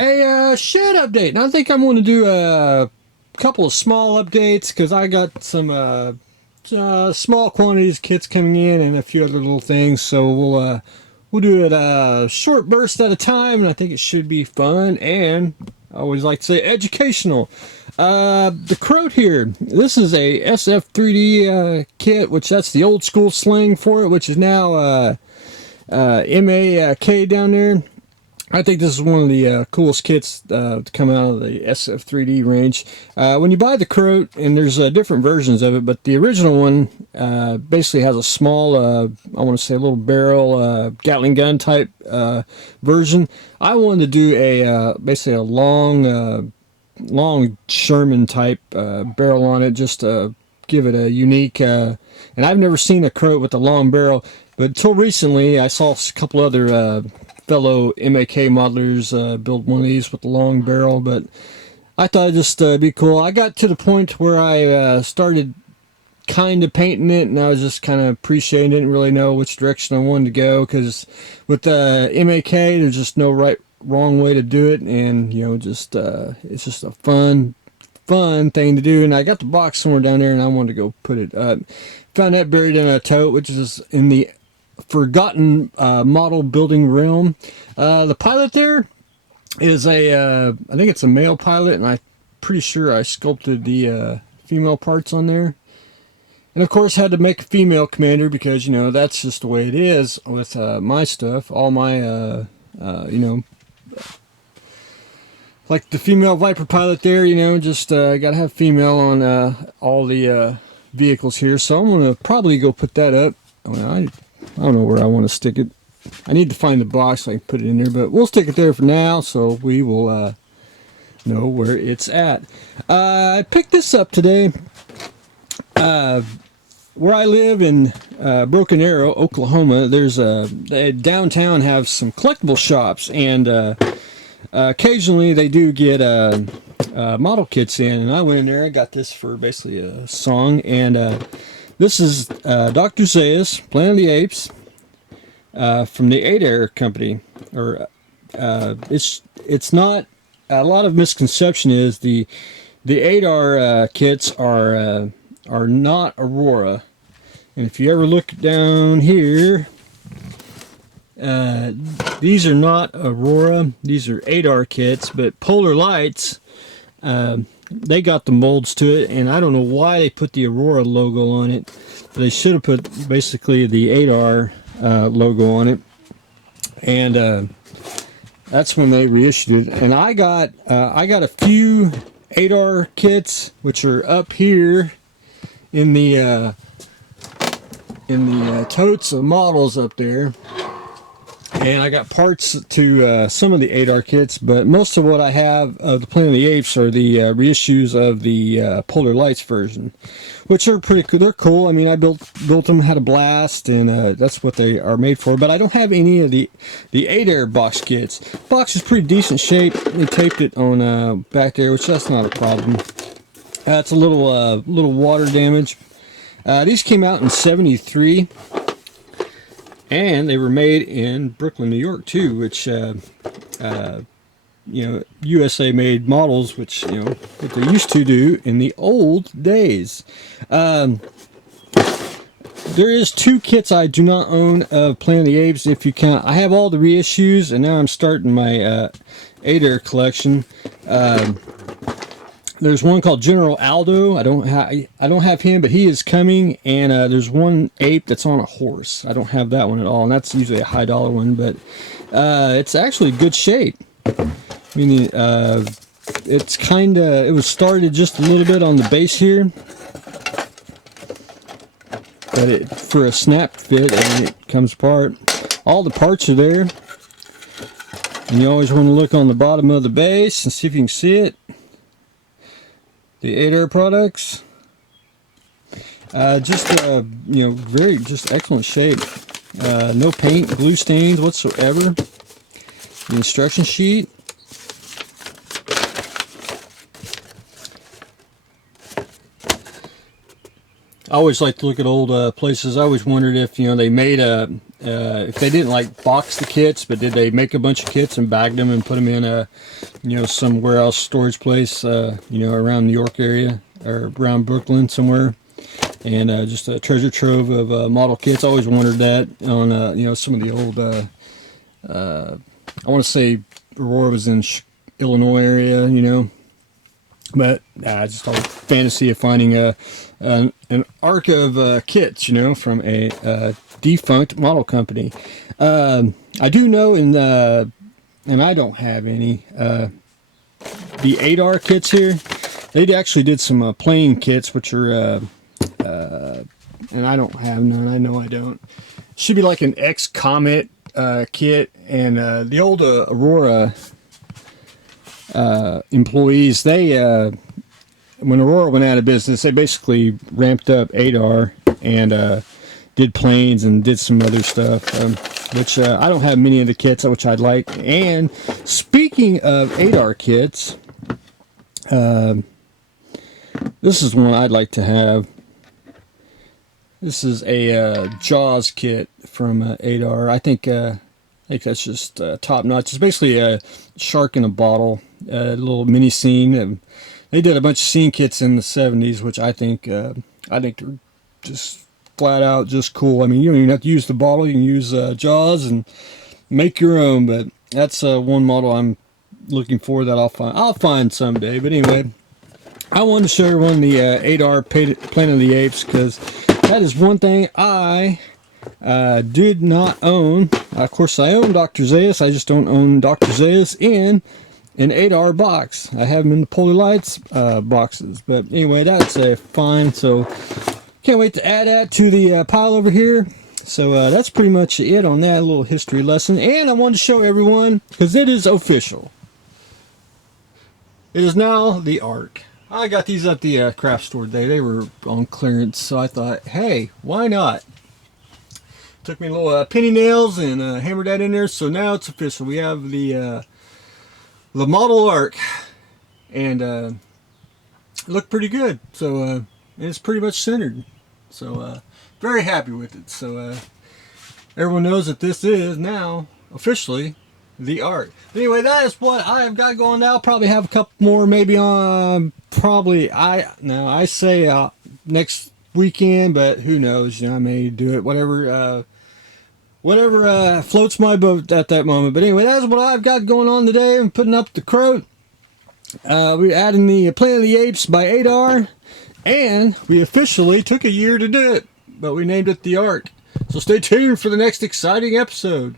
A shed update. And I think I'm going to do a couple of small updates because I got some small quantities of kits coming in and a few other little things. So we'll do it a short burst at a time, and I think it should be fun and I always like to say educational. The Croat here, this is a SF3D kit, which that's the old school slang for it, which is now MAK down there. I think this is one of the coolest kits to come out of the SF3D range. When you buy the Croat, and there's different versions of it, but the original one basically has a small, I want to say a little barrel Gatling gun type version. I wanted to do a basically a long Sherman type barrel on it, just to give it a unique, and I've never seen a Croat with a long barrel, but until recently I saw a couple other fellow MAK modelers build one of these with a long barrel, but I thought it'd just be cool. I got to the point where I started kind of painting it, and I was just kind of appreciating it, didn't really know which direction I wanted to go, because with MAK there's just no wrong way to do it, and you know, just it's just a fun thing to do. And I got the box somewhere down there and I wanted to go put it up. Found that buried in a tote, which is in the forgotten model building realm. The pilot there is I think it's a male pilot, and I'm pretty sure I sculpted the female parts on there. And of course had to make a female commander, because you know that's just the way it is with my stuff. All my you know, like the female Viper pilot there, you know, just gotta have female on all the vehicles here. So I'm gonna probably go put that up. I don't know where I want to stick it. I need to find the box so I can put it in there, but we'll stick it there for now, so we will know where it's at. I picked this up today. Where I live in Broken Arrow, Oklahoma, there's they downtown have some collectible shops, and occasionally they do get model kits in, and I went in there. I got this for basically a song, and this is Dr. Zaius, Planet of the Apes, from the Adair company. Or it's not, a lot of misconception is the Adair kits are not Aurora. And if you ever look down here, these are not Aurora. These are Adair kits, but Polar Lights, they got the molds to it, and I don't know why they put the Aurora logo on it. They should have put basically the Adair logo on it, and that's when they reissued it. And I got a few Adair kits, which are up here in the totes of models up there. And I got parts to some of the Adair kits, but most of what I have of the Planet of the Apes are the reissues of the Polar Lights version, which are pretty cool. They're cool. I mean, I built them, had a blast, and that's what they are made for. But I don't have any of the Adair box kits. Box is pretty decent shape. They taped it on back there, which that's not a problem. It's a little water damage. These came out in '73. And they were made in Brooklyn, New York, too, which, you know, USA made models, which, you know, what they used to do in the old days. There is 2 kits I do not own of Planet of the Apes, if you count. I have all the reissues, and now I'm starting my Adair collection. There's one called General Aldo. I don't have him, but he is coming. And there's one ape that's on a horse. I don't have that one at all, and that's usually a high dollar one, but it's actually good shape. I mean, it's it was started just a little bit on the base here, but for a snap fit, and it comes apart. All the parts are there, and you always want to look on the bottom of the base and see if you can see it. The Adair products, just you know, just excellent shape. No paint, glue stains whatsoever. The instruction sheet. I always like to look at old places. I always wondered if, you know, they made if they didn't like box the kits, but did they make a bunch of kits and bag them and put them in a, you know, somewhere else storage place, you know, around New York area or around Brooklyn somewhere, and just a treasure trove of model kits. I always wondered that on, you know, some of the old, I want to say Aurora was in Illinois area, you know, but I just thought fantasy of finding an arc of kits, you know, from a defunct model company. I do know, and I don't have any, the 8R kits here. They actually did some plain kits, which are, and I don't have none. I know I don't. Should be like an X-Comet kit, and the old Aurora employees, they when Aurora went out of business, they basically ramped up 8R and did planes and did some other stuff, which I don't have many of the kits, which I'd like. And speaking of 8R kits, this is one I'd like to have. This is a Jaws kit from 8R. I think that's just top notch. It's basically a shark in a bottle, a little mini scene. They did a bunch of scene kits in the 70s, which I think they're just flat out just cool. I mean, you don't even have to use the bottle. You can use Jaws and make your own. But that's one model I'm looking for that I'll find someday. But anyway, I wanted to show everyone the 8R Planet of the Apes, because that is one thing I did not own. Of course, I own Dr. Zaius. I just don't own Dr. Zaius in an 8R box. I have them in the Polar Lights boxes. But anyway, that's fine. So can't wait to add that to the pile over here. So that's pretty much it on that little history lesson. And I wanted to show everyone, because it is official. It is now the Ark. I got these at the craft store today. They were on clearance, so I thought, hey, why not? Took me a little penny nails and hammered that in there. So now it's official. We have the model Ark, and looked pretty good. So it's pretty much centered. So very happy with it. So everyone knows that this is now officially the Ark. Anyway, that is what I have got going now. Probably have a couple more, maybe on I say next weekend, but who knows? You know, I may do it whatever floats my boat at that moment. But anyway, that's what I've got going on today. I'm putting up the Croat. We're adding the Planet of the Apes by 8R, and we officially took a year to do it, but we named it the Ark. So stay tuned for the next exciting episode.